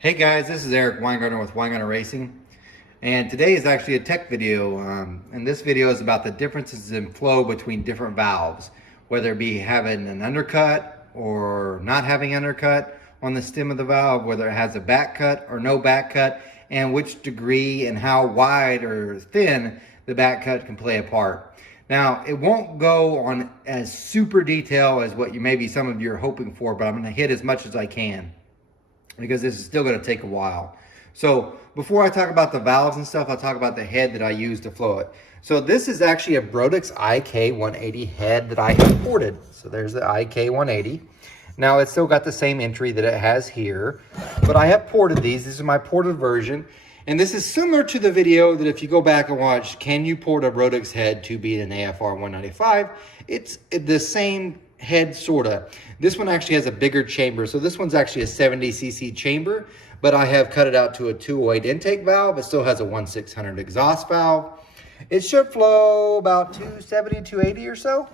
Hey guys, this is Eric Weingartner with Weingartner Racing, and today is actually a tech video. And this video is about the differences in flow between different valves, whether it be having an undercut or not having undercut on the stem of the valve, whether it has a back cut or no back cut, and which degree and how wide or thin the back cut can play a part. Now, it won't go on as super detail as what you maybe some of you are hoping for, but I'm going to hit as much as I can, because this is still going to take a while. So before I talk about the valves and stuff, I'll talk about the head that I use to flow it. So this is actually a Brodix IK180 head that I have ported. So there's the IK180. Now it's still got the same entry that it has here, but I have ported these. This is my ported version. And this is similar to the video that if you go back and watch, can you port a Brodix head to be an AFR 195? It's the same head, sorta. This one actually has a bigger chamber. So this one's actually a 70cc chamber, but I have cut it out to a 208 intake valve. It still has a 1/600 exhaust valve. It should flow about 270, 280 or so.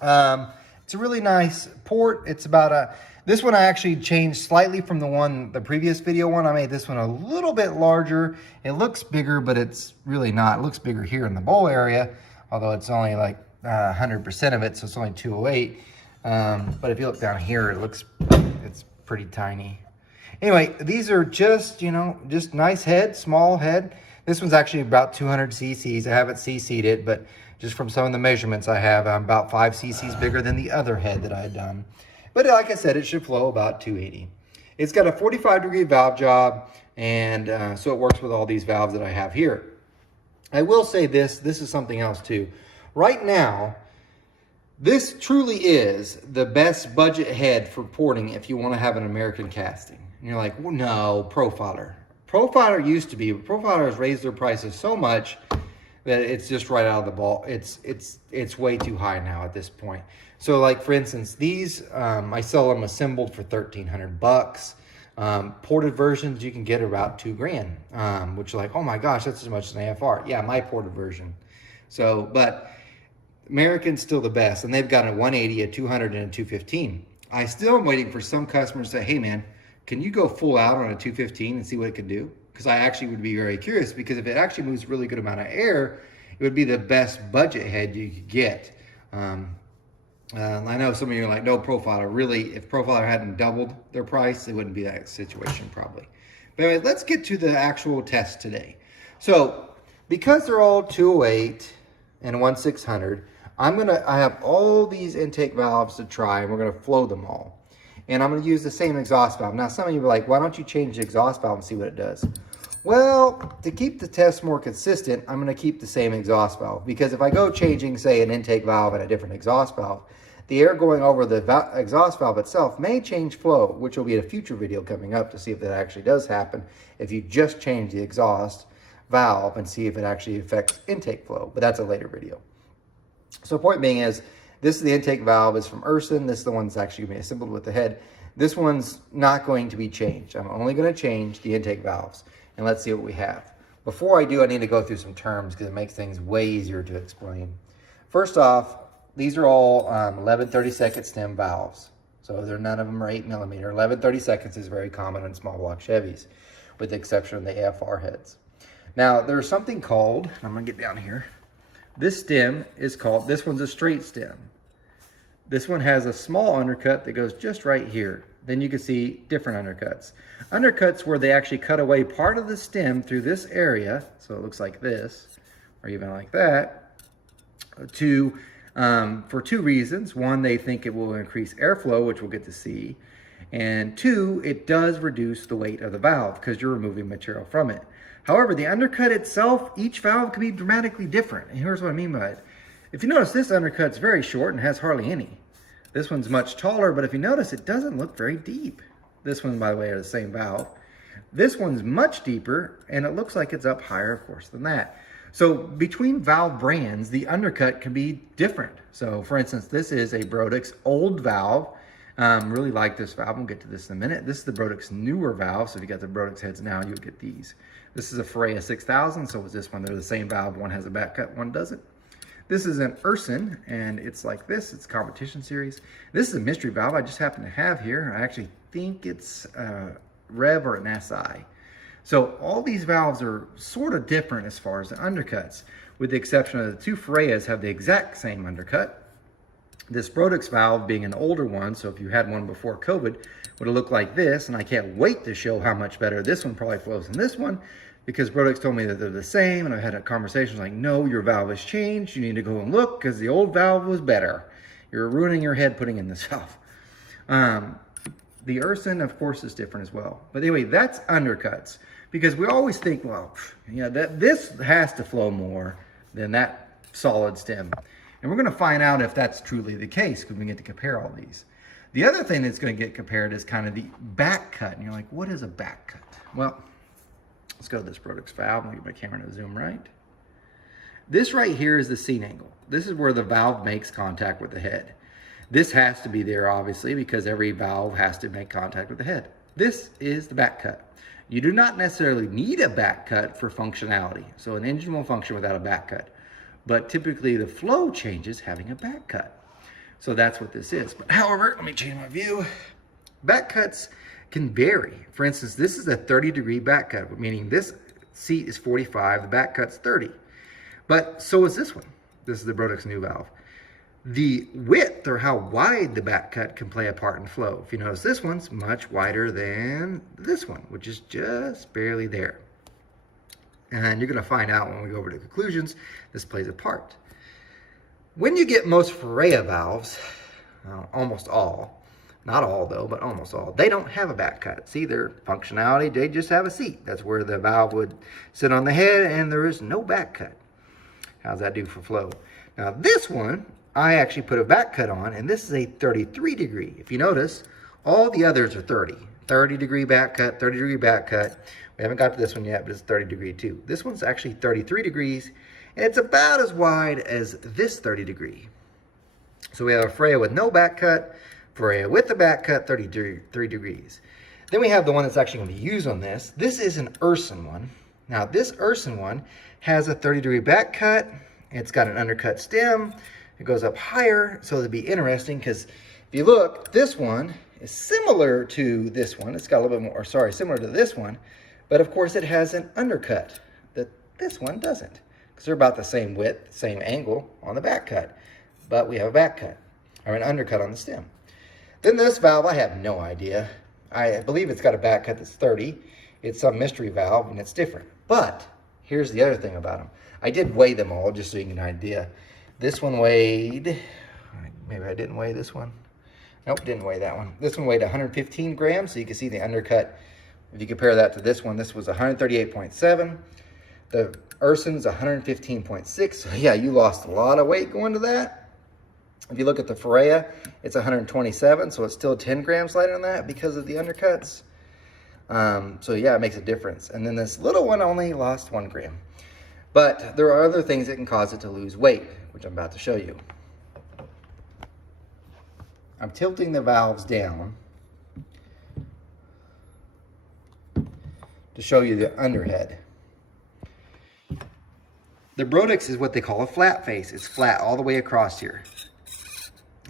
It's a really nice port. It's about this one I actually changed slightly from the previous video one. I made this one a little bit larger. It looks bigger, but it's really not. It looks bigger here in the bowl area, although it's only like 100% of it, so it's only 208. But if you look down here, it's pretty tiny. Anyway, these are just, just nice head, small head. This one's actually about 200 cc's. I haven't cc'd it, but just from some of the measurements I have, I'm about 5 cc's bigger than the other head that I had done. But like I said, it should flow about 280. It's got a 45-degree valve job, and so it works with all these valves that I have here. I will say this is something else too. Right now, this truly is the best budget head for porting if you want to have an American casting. And you're like, well, no, Profiler. Profiler used to be, but Profiler has raised their prices so much that it's just right out of the ball. It's way too high now at this point. So like, for instance, these, I sell them assembled for $1,300. Ported versions you can get about $2,000, which are like, oh my gosh, that's as much as an AFR. Yeah, my ported version. So, but American's still the best, and they've got a 180, a 200, and a 215. I still am waiting for some customers to say, hey man, can you go full out on a 215 and see what it can do? Because I actually would be very curious, because if it actually moves a really good amount of air, it would be the best budget head you could get. I know some of you are like, no, Profiler. Really, if Profiler hadn't doubled their price, it wouldn't be that situation probably. But anyway, let's get to the actual test today. So because they're all 208 and 1/600, I have all these intake valves to try, and we're gonna flow them all. And I'm gonna use the same exhaust valve. Now, some of you are like, why don't you change the exhaust valve and see what it does? Well, to keep the test more consistent, I'm gonna keep the same exhaust valve, because if I go changing, say, an intake valve and a different exhaust valve, the air going over the exhaust valve itself may change flow, which will be a future video coming up to see if that actually does happen if you just change the exhaust valve and see if it actually affects intake flow, but that's a later video. So point being is, this is the intake valve. It's from Urson. This is the one that's actually going to be assembled with the head. This one's not going to be changed. I'm only going to change the intake valves, and let's see what we have. Before I do, I need to go through some terms because it makes things way easier to explain. First off, these are all 11/32 stem valves. So none of them are 8 millimeter. 11/32 is very common in small block Chevys, with the exception of the AFR heads. Now, there's something called, I'm gonna get down here. This stem is called, this one's a straight stem. This one has a small undercut that goes just right here. Then you can see different undercuts. Undercuts where they actually cut away part of the stem through this area, so it looks like this, or even like that, for two reasons. One, they think it will increase airflow, which we'll get to see. And two, it does reduce the weight of the valve because you're removing material from it. However, the undercut itself, each valve can be dramatically different. And here's what I mean by it. If you notice, this undercut's very short and has hardly any. This one's much taller, but if you notice, it doesn't look very deep. This one, by the way, is the same valve. This one's much deeper, and it looks like it's up higher, of course, than that. So between valve brands, the undercut can be different. So for instance, this is a Brodix old valve. Really like this valve. We'll get to this in a minute. This is the Brodix newer valve. So if you got the Brodix heads now, you would get these. This is a Freya 6000. So is this one. They're the same valve. One has a back cut, one doesn't. This is an Urson, and it's like this. It's competition series. This is a mystery valve I just happen to have here. I actually think it's Rev or an SI. So all these valves are sort of different as far as the undercuts, with the exception of the two Ferreas have the exact same undercut. This Brodix valve being an older one, so if you had one before COVID, would have looked like this, and I can't wait to show how much better this one probably flows than this one, because Brodix told me that they're the same, and I had a conversation like, no, your valve has changed, you need to go and look, because the old valve was better. You're ruining your head putting in this valve. The Urson, of course, is different as well. But anyway, that's undercuts, because we always think, well, yeah, this has to flow more than that solid stem. And we're going to find out if that's truly the case, because we get to compare all these. The other thing that's going to get compared is kind of the back cut. And you're like, what is a back cut? Well, let's go to this Brodix valve. I'll get my camera to zoom right. This right here is the seat angle. This is where the valve makes contact with the head. This has to be there, obviously, because every valve has to make contact with the head. This is the back cut. You do not necessarily need a back cut for functionality. So an engine will function without a back cut. But typically the flow changes having a back cut. So that's what this is. But however, let me change my view. Back cuts can vary. For instance, this is a 30-degree back cut, meaning this seat is 45, the back cut's 30. But so is this one. This is the Brodix new valve. The width, or how wide the back cut, can play a part in flow. If you notice, this one's much wider than this one, which is just barely there. And you're going to find out when we go over to conclusions, this plays a part. When you get most Ferrea valves, almost all, not all though, but almost all, they don't have a back cut. See, their functionality, they just have a seat. That's where the valve would sit on the head, and there is no back cut. How's that do for flow? Now this one, I actually put a back cut on, and this is a 33 degree. If you notice, all the others are 30 degree back cut, 30 degree back cut. We haven't got to this one yet, but it's 30 degree too. This one's actually 33 degrees, and it's about as wide as this 30 degree. So we have a Ferrea with no back cut, Ferrea with the back cut, 33 degrees. Then we have the one that's actually going to be used on this. This is an Urson one. Now this Urson one has a 30 degree back cut. It's got an undercut stem. It goes up higher, so it'll be interesting, because if you look, this one is similar to this one. It's got a little bit more, sorry, similar to this one, but of course it has an undercut that this one doesn't, because they're about the same width, same angle on the back cut, but we have a back cut, or an undercut on the stem. Then this valve, I have no idea. I believe it's got a back cut that's 30. It's some mystery valve, and it's different. But here's the other thing about them. I did weigh them all, just so you can get an idea. This one weighed, maybe I didn't weigh this one. Nope, didn't weigh that one. This one weighed 115 grams, so you can see the undercut. If you compare that to this one, this was 138.7. The Urson's 115.6. So yeah, you lost a lot of weight going to that. If you look at the Ferrea, it's 127, so it's still 10 grams lighter than that because of the undercuts. So yeah, it makes a difference. And then this little one only lost 1 gram. But there are other things that can cause it to lose weight, which I'm about to show you. I'm tilting the valves down to show you the underhead. The Brodix is what they call a flat face. It's flat all the way across here.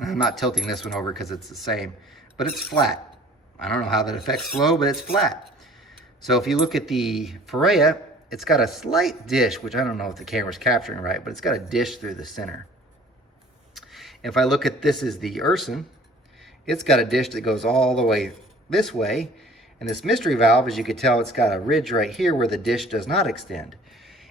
I'm not tilting this one over because it's the same, but it's flat. I don't know how that affects flow, but it's flat. So if you look at the Ferrea, it's got a slight dish, which I don't know if the camera's capturing right, but it's got a dish through the center. If I look at this is the Urson, it's got a dish that goes all the way this way. And this mystery valve, as you can tell, it's got a ridge right here where the dish does not extend.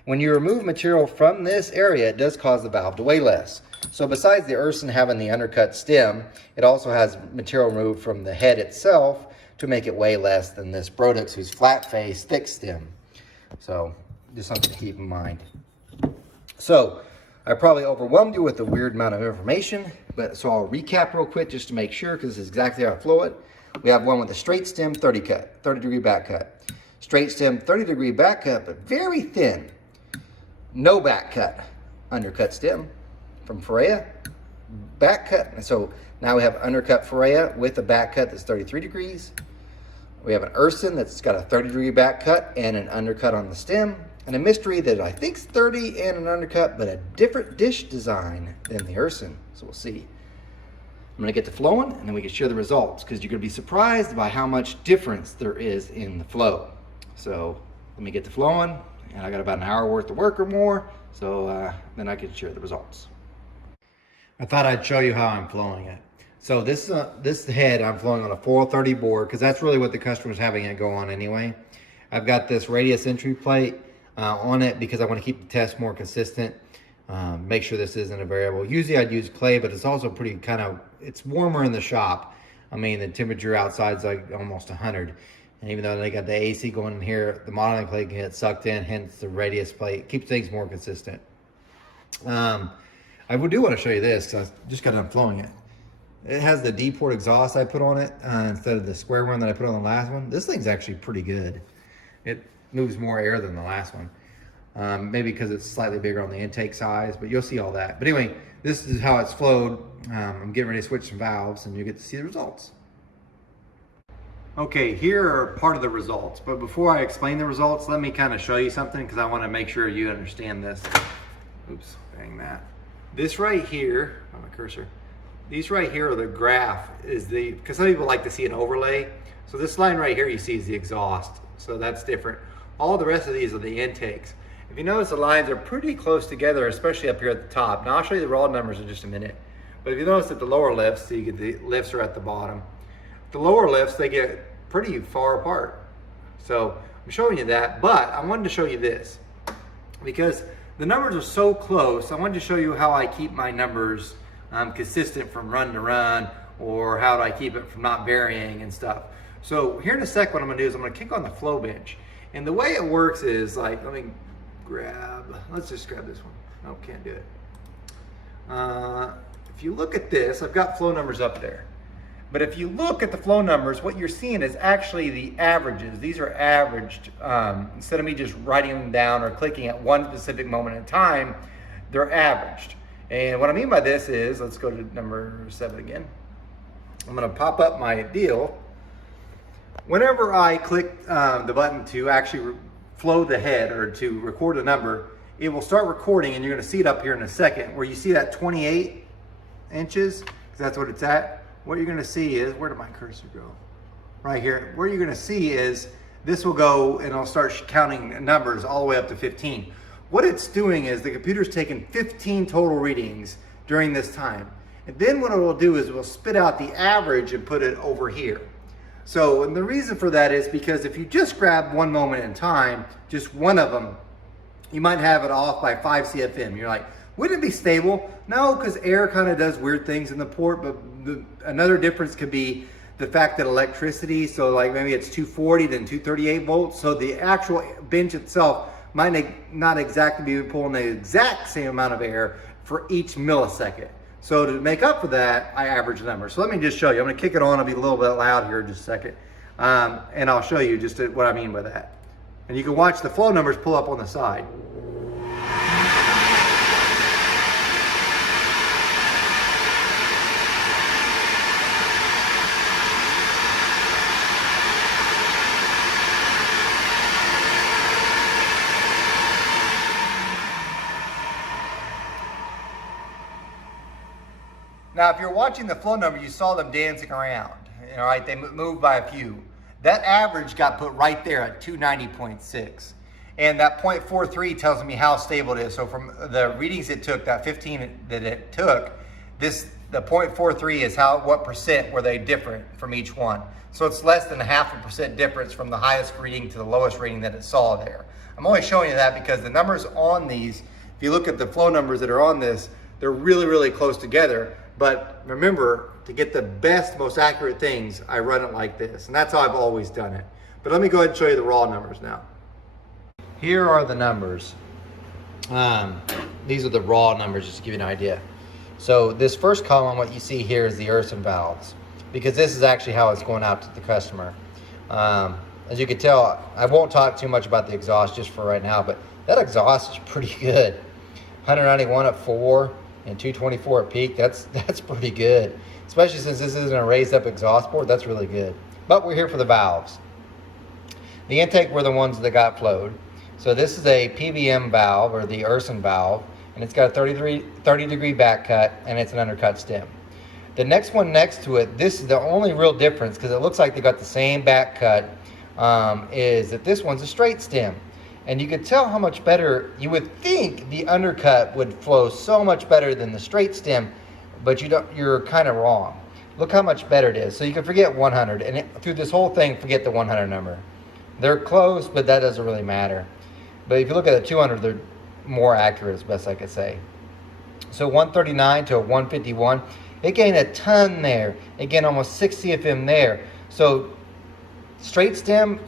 When you remove material from this area, it does cause the valve to weigh less. So besides the Urson having the undercut stem, it also has material removed from the head itself to make it weigh less than this Brodix, who's flat face, thick stem. So just something to keep in mind. So I probably overwhelmed you with a weird amount of information, but so I'll recap real quick just to make sure, because this is exactly how I flow it. We have one with a straight stem, 30 degree back cut. Straight stem, 30 degree back cut, but very thin. No back cut. Undercut stem from Ferrea. Back cut. And so now we have undercut Ferrea with a back cut that's 33 degrees. We have an Urson that's got a 30 degree back cut and an undercut on the stem. And a mystery that I think's 30 and an undercut, but a different dish design than the Urson. So we'll see. I'm gonna get to flowing and then we can share the results, because you're gonna be surprised by how much difference there is in the flow. So let me get to flowing, and I got about an hour worth of work or more, so then I can share the results. I thought I'd show you how I'm flowing it. So this head I'm flowing on a 430 board, because that's really what the customer's having it go on anyway. I've got this radius entry plate on it because I want to keep the test more consistent. Make sure this isn't a variable. Usually I'd use clay, but it's also pretty it's warmer in the shop. I mean, the temperature outside is like almost 100. And even though they got the AC going in here, the modeling plate can get sucked in, hence the radius plate. Keeps things more consistent. I do want to show you this, because I just got done flowing it. It has the D-port exhaust I put on it instead of the square one that I put on the last one. This thing's actually pretty good. It moves more air than the last one. Maybe because it's slightly bigger on the intake size, but you'll see all that. But anyway, this is how it's flowed. I'm getting ready to switch some valves, and you get to see the results. Okay, here are part of the results. But before I explain the results, let me kind of show you something, because I want to make sure you understand this. Oops, dang that. This right here, on my cursor, these right here are the graph, because some people like to see an overlay. So this line right here you see is the exhaust, so that's different. All the rest of these are the intakes. If you notice, the lines are pretty close together, especially up here at the top. Now I'll show you the raw numbers in just a minute. But if you notice that the lower lifts, so you get the lifts are at the bottom. The lower lifts, they get pretty far apart. So I'm showing you that, but I wanted to show you this, because the numbers are so close. I wanted to show you how I keep my numbers consistent from run to run, or how do I keep it from not varying and stuff. So here in a sec, what I'm gonna do is I'm gonna kick on the flow bench. And the way it works is like, let's just grab this one. Nope, can't do it. If you look at this, I've got flow numbers up there. But if you look at the flow numbers, what you're seeing is actually the averages. These are averaged. Instead of me just writing them down or clicking at one specific moment in time, they're averaged. And what I mean by this is, let's go to number 7 again. I'm gonna pop up my deal. Whenever I click the button to actually flow the head, or to record a number, it will start recording, and you're gonna see it up here in a second, where you see that 28 inches, because that's what it's at. What you're gonna see is, where did my cursor go? Right here. Where you're gonna see is, this will go and it'll start counting numbers all the way up to 15. What it's doing is the computer's taking 15 total readings during this time. And then what it will do is it will spit out the average and put it over here. So, and the reason for that is because if you just grab one moment in time, just one of them, you might have it off by 5 CFM. You're like, wouldn't it be stable? No, because air kind of does weird things in the port, but another difference could be the fact that electricity, so like maybe it's 240 then 238 volts, so the actual bench itself might not exactly be pulling the exact same amount of air for each millisecond. So to make up for that, I average the number. So let me just show you. I'm gonna kick it on. I'll be a little bit loud here in just a second. And I'll show you just what I mean by that. And you can watch the flow numbers pull up on the side. Now, if you're watching the flow number, you saw them dancing around, all right? They moved by a few. That average got put right there at 290.6. And that 0.43 tells me how stable it is. So from the readings it took, that 15 that it took, the 0.43 is what percent were they different from each one. So it's less than 0.5% difference from the highest reading to the lowest reading that it saw there. I'm only showing you that because the numbers on these, if you look at the flow numbers that are on this, they're really, really close together. But remember, to get the best, most accurate things, I run it like this. And that's how I've always done it. But let me go ahead and show you the raw numbers now. Here are the numbers. These are the raw numbers, just to give you an idea. So this first column, what you see here is the Urson valves, because this is actually how it's going out to the customer. As you can tell, I won't talk too much about the exhaust just for right now, but that exhaust is pretty good. 191 at 4. And 224 at peak, that's pretty good. Especially since this isn't a raised up exhaust port, that's really good. But we're here for the valves. The intake were the ones that got flowed. So this is a PVM valve, or the Urson valve, and it's got a 30 degree back cut, and it's an undercut stem. The next one next to it, this is the only real difference, because it looks like they got the same back cut, is that this one's a straight stem. And you could tell how much better, you would think the undercut would flow so much better than the straight stem, but you're kind of wrong. Look how much better it is. So you can forget 100, and through this whole thing, forget the 100 number. They're close, but that doesn't really matter. But if you look at the 200, they're more accurate, as best I could say. So 139 to a 151, it gained a ton there. It gained almost 6 CFM there. So straight stem,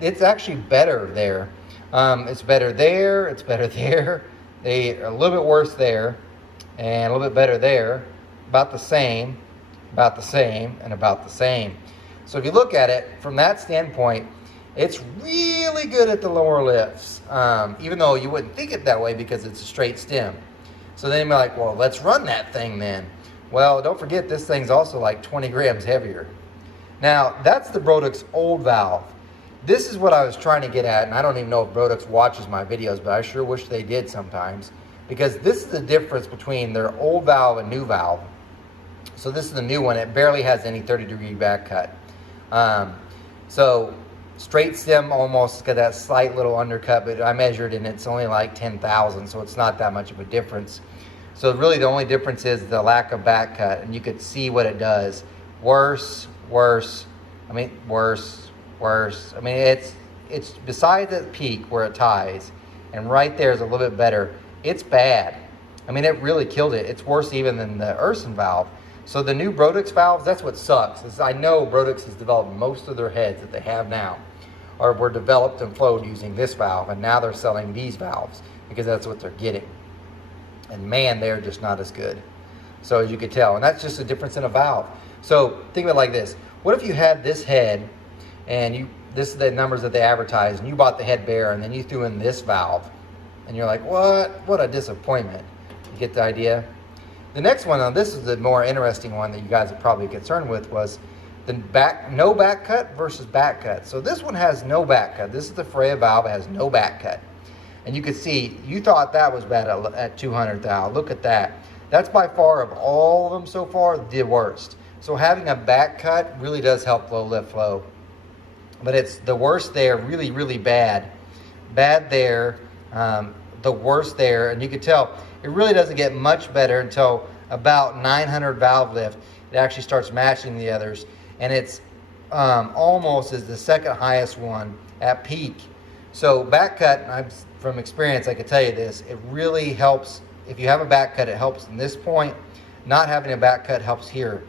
it's actually better there. It's better there, it's better there. They are a little bit worse there, and a little bit better there. About the same, and about the same. So if you look at it from that standpoint, it's really good at the lower lifts, even though you wouldn't think it that way because it's a straight stem. So then you're like, well, let's run that thing then. Well, don't forget, this thing's also like 20 grams heavier. Now, that's the Brodux old valve. This is what I was trying to get at, and I don't even know if Brodux watches my videos, but I sure wish they did sometimes, because this is the difference between their old valve and new valve. So this is the new one. It barely has any 30-degree back cut. So straight stem almost got that slight little undercut, but I measured and it's only like 10,000, so it's not that much of a difference. So really the only difference is the lack of back cut, and you could see what it does. Worse. I mean, it's beside the peak where it ties, and right there is a little bit better. It's bad. I mean, it really killed it. It's worse even than the Urson valve. So the new Brodux valves, that's what sucks. Is I know Brodux has developed most of their heads that they have now, or were developed and flowed using this valve, and now they're selling these valves because that's what they're getting. And man, they're just not as good. So as you could tell, and that's just a difference in a valve. So think of it like this. What if you had this head, and this is the numbers that they advertise, and you bought the head bare, and then you threw in this valve, and you're like, what a disappointment. You get the idea? The next one, this is the more interesting one that you guys are probably concerned with, was the no back cut versus back cut. So this one has no back cut. This is the Freya valve, it has no back cut. And you can see, you thought that was bad at 200 thou. Look at that. That's by far, of all of them so far, the worst. So having a back cut really does help low lift flow. But it's the worst there, really, really bad. Bad there, the worst there. And you can tell it really doesn't get much better until about 900 valve lift. It actually starts matching the others. And it's almost is the second highest one at peak. So back cut, from experience, I can tell you this, it really helps. If you have a back cut, it helps in this point. Not having a back cut helps here.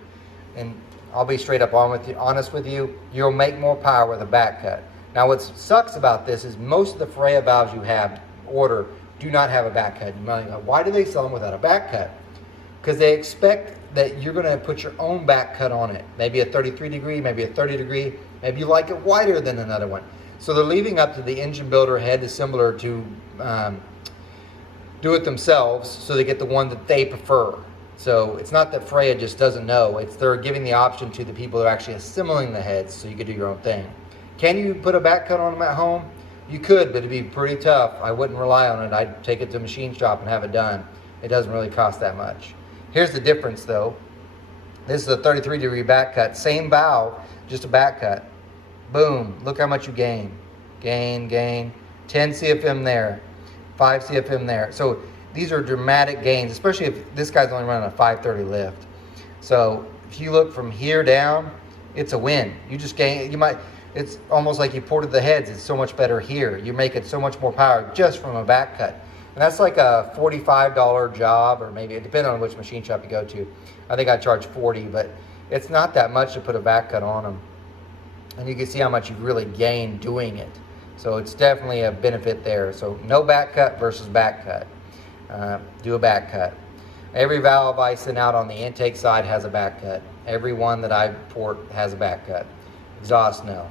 And I'll be straight up honest with you, you'll make more power with a back cut. Now what sucks about this is most of the Freya valves you have order do not have a back cut. You might go, why do they sell them without a back cut? Because they expect that you're going to put your own back cut on it. Maybe a 33 degree, maybe a 30 degree, maybe you like it wider than another one. So they're leaving up to the engine builder, head assembler to do it themselves, so they get the one that they prefer. So it's not that Freya just doesn't know, it's they're giving the option to the people who are actually assembling the heads, so you can do your own thing. Can you put a back cut on them at home? You could, but it'd be pretty tough. I wouldn't rely on it. I'd take it to a machine shop and have it done. It doesn't really cost that much. Here's the difference though. This is a 33 degree back cut, same valve, just a back cut. Boom, look how much you gain. Gain, 10 CFM there, 5 CFM there. So these are dramatic gains, especially if this guy's only running a 530 lift. So if you look from here down, it's a win. You just gain, it's almost like you ported the heads. It's so much better here. You're making so much more power just from a back cut. And that's like a $45 job, or maybe it depends on which machine shop you go to. I think I charge 40, but it's not that much to put a back cut on them. And you can see how much you really gain doing it. So it's definitely a benefit there. So no back cut versus back cut. Do a back cut. Every valve I send out on the intake side has a back cut. Every one that I port has a back cut. Exhaust, no.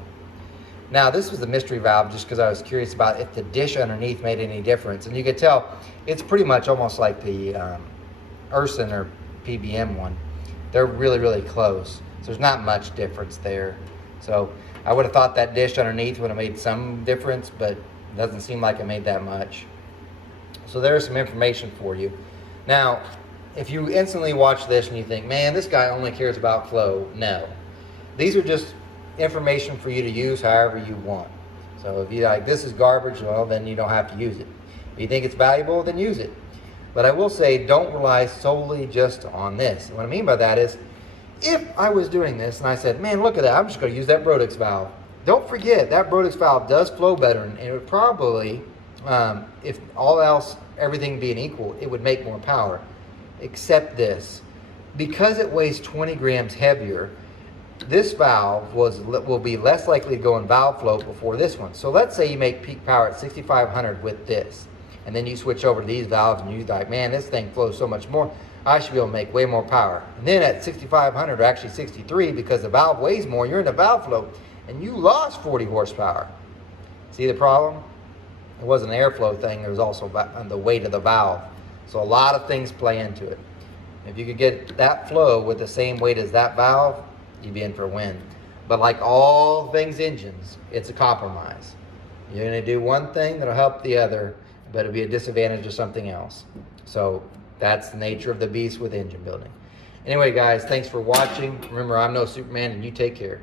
Now this was the mystery valve just because I was curious about if the dish underneath made any difference. And you could tell it's pretty much almost like the Urson or PBM one. They're really, really close. So there's not much difference there. So I would have thought that dish underneath would have made some difference, but it doesn't seem like it made that much. So there's some information for you. Now, if you instantly watch this and you think, man, this guy only cares about flow, no. These are just information for you to use however you want. So if you like, this is garbage, well, then you don't have to use it. If you think it's valuable, then use it. But I will say, don't rely solely just on this. And what I mean by that is, if I was doing this and I said, man, look at that, I'm just going to use that Brodix valve. Don't forget, that Brodix valve does flow better, and it would probably, if all else, everything being equal, it would make more power. Except this. Because it weighs 20 grams heavier, this valve will be less likely to go in valve float before this one. So let's say you make peak power at 6,500 with this, and then you switch over to these valves and you're like, man, this thing flows so much more, I should be able to make way more power. And then at 6,500, or actually 63, because the valve weighs more, you're in the valve float, and you lost 40 horsepower. See the problem? It wasn't an airflow thing, there was also the weight of the valve. So a lot of things play into it. If you could get that flow with the same weight as that valve, you'd be in for a win. But like all things engines, it's a compromise. You're going to do one thing that'll help the other, but it'll be a disadvantage to something else. So that's the nature of the beast with engine building. Anyway, guys, thanks for watching. Remember, I'm no Superman, and you take care.